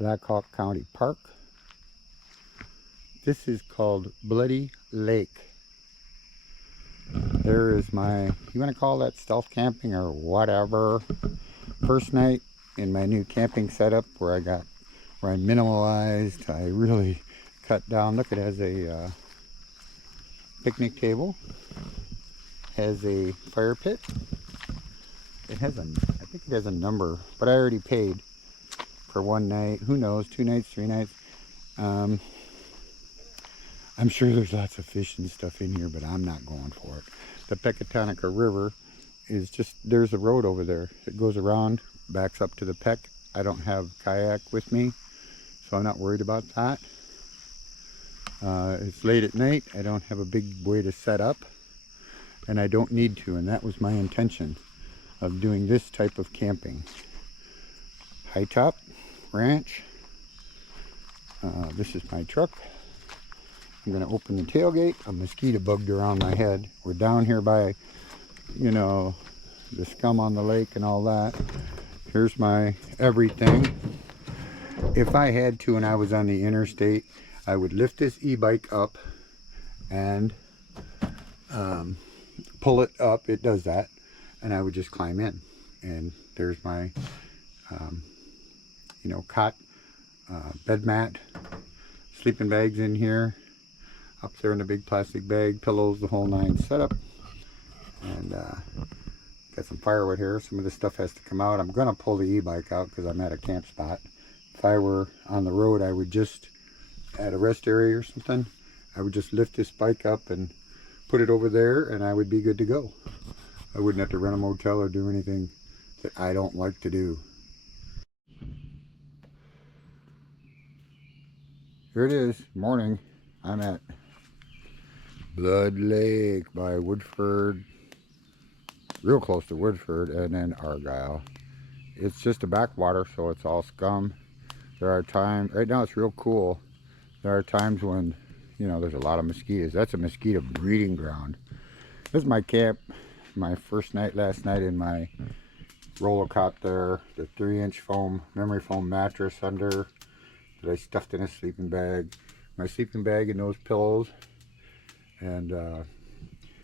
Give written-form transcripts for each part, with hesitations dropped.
Blackhawk County Park. This is called Bloody Lake. There is my, you want to call that stealth camping or whatever, first night in my new camping setup where I minimalized, I really cut down. Look, it has a picnic table, has a fire pit. It has I think it has a number, but I already paid for one night. Who knows, 2 nights, 3 nights. I'm sure there's lots of fish and stuff in here, but I'm not going for it. The Pecatonica River is just, there's a road over there. It goes around, backs up to the Peck. I don't have kayak with me, so I'm not worried about that. It's late at night. I don't have a big way to set up, and I don't need to, and that was my intention of doing this type of camping. High top ranch. This is my truck. I'm going to open the tailgate. A mosquito bugged around my head. We're down here by, you know, the scum on the lake and all that. Here's my everything. If I had to and I was on the interstate, I would lift this e-bike up and pull it up. It does that. And I would just climb in. And there's my, you know, cot, bed mat, sleeping bags in here. Up there in a big plastic bag, pillows, the whole 9 setup. And got some firewood here. Some of this stuff has to come out. I'm going to pull the e-bike out because I'm at a camp spot. If I were on the road, I would just, at a rest area or something, I would just lift this bike up and put it over there and I would be good to go. I wouldn't have to rent a motel or do anything that I don't like to do. Here it is, morning. I'm at Blood Lake by Woodford, real close to Woodford, and then Argyle. It's just a backwater, so it's all scum. There are times, right now it's real cool. There are times when, you know, there's a lot of mosquitoes. That's a mosquito breeding ground. This is my camp, my first night last night in my roller cot there. The 3-inch foam, memory foam mattress under that I stuffed in a sleeping bag. My sleeping bag and those pillows. And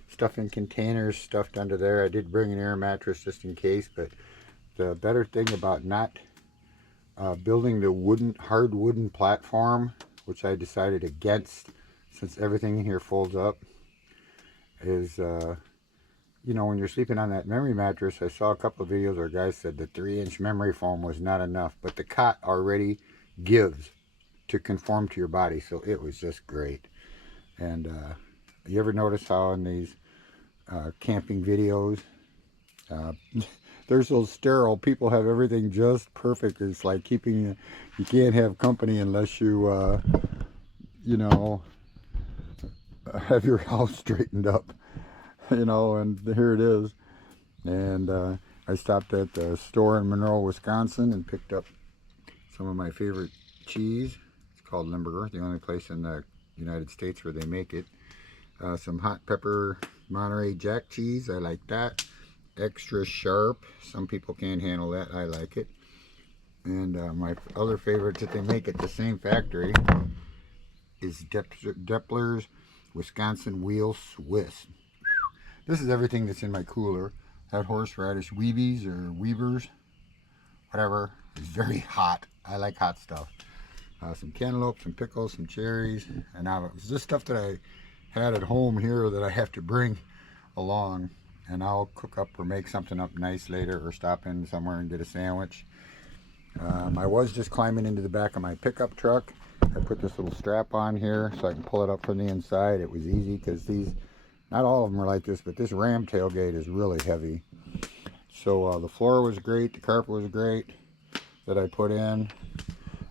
stuff in containers stuffed under there. I did bring an air mattress just in case, but the better thing about not building the hard wooden platform, which I decided against since everything in here folds up, is you know, when you're sleeping on that memory mattress, I saw a couple of videos where guys said the 3-inch memory foam was not enough, but the cot already gives to conform to your body, so it was just great. And you ever notice how in these camping videos, they're so sterile, people have everything just perfect. It's like keeping, you can't have company unless you, you know, have your house straightened up, you know, and here it is. And I stopped at the store in Monroe, Wisconsin and picked up some of my favorite cheese. It's called Limburger, the only place in the United States where they make it. Some hot pepper Monterey Jack cheese, I like that. Extra sharp, some people can't handle that, I like it. And my other favorite that they make at the same factory is Depler's Wisconsin Wheel Swiss. This is everything that's in my cooler. That horseradish Weebies or Weavers, whatever, is very hot. I like hot stuff. Some cantaloupe, some pickles, some cherries, and now it's just stuff that I had at home here that I have to bring along, and I'll cook up or make something up nice later or stop in somewhere and get a sandwich. I was just climbing into the back of my pickup truck. I put this little strap on here so I can pull it up from the inside. It was easy because these, not all of them are like this, but this Ram tailgate is really heavy. So the floor was great, the carpet was great that I put in,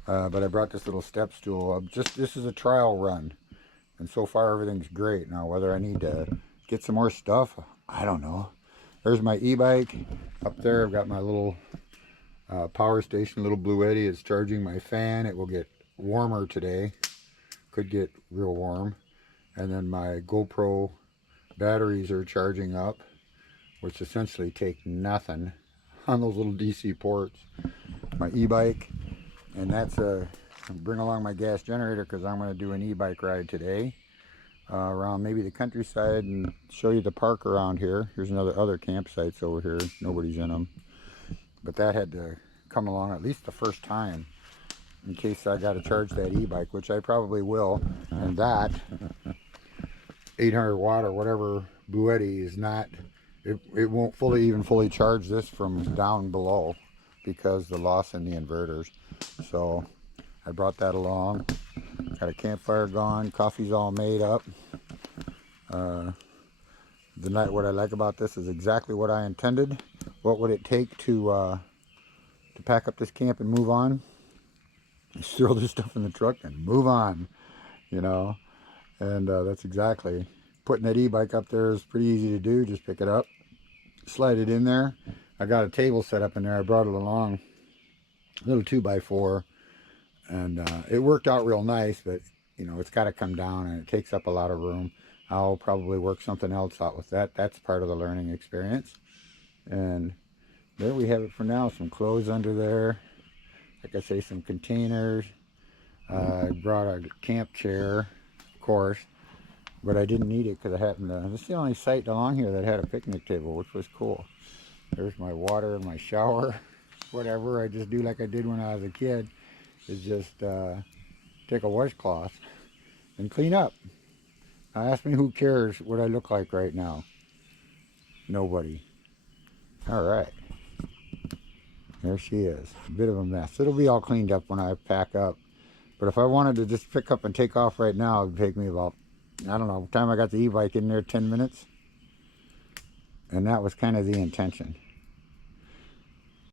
but I brought this little step stool up. This is a trial run. And so far everything's great. Now whether I need to get some more stuff, I don't know. There's my e-bike. Up there I've got my little power station, little Blue Eddy. It's charging my fan. It will get warmer today. Could get real warm. And then my GoPro batteries are charging up, which essentially take nothing on those little DC ports. My e-bike. And that's bring along my gas generator because I'm going to do an e-bike ride today around maybe the countryside and show you the park around here. Here's other campsites over here. Nobody's in them. But that had to come along at least the first time in case I got to charge that e-bike, which I probably will. And that 800 watt or whatever Bluetti is not, it won't fully charge this from down below because the loss in the inverters. So I brought that along. Got a campfire going, coffee's all made up. What I like about this is exactly what I intended. What would it take to pack up this camp and move on? Just throw this stuff in the truck and move on, you know. And that's exactly, putting that e-bike up there is pretty easy to do. Just pick it up, slide it in there. I got a table set up in there. I brought it along, a little 2x4, and it worked out real nice, but you know, it's got to come down and it takes up a lot of room. I'll probably work something else out with that. That's part of the learning experience. And there we have it for now. Some clothes under there, like I say, some containers. I brought a camp chair, of course, but I didn't need it because I happened to, this is the only site along here that had a picnic table, which was cool. There's my water and my shower, whatever. I just do like I did when I was a kid, is just take a washcloth and clean up. Now ask me who cares what I look like right now. Nobody. All right. There she is. A bit of a mess. It'll be all cleaned up when I pack up. But if I wanted to just pick up and take off right now, it would take me about, I don't know, time I got the e-bike in there, 10 minutes. And that was kind of the intention.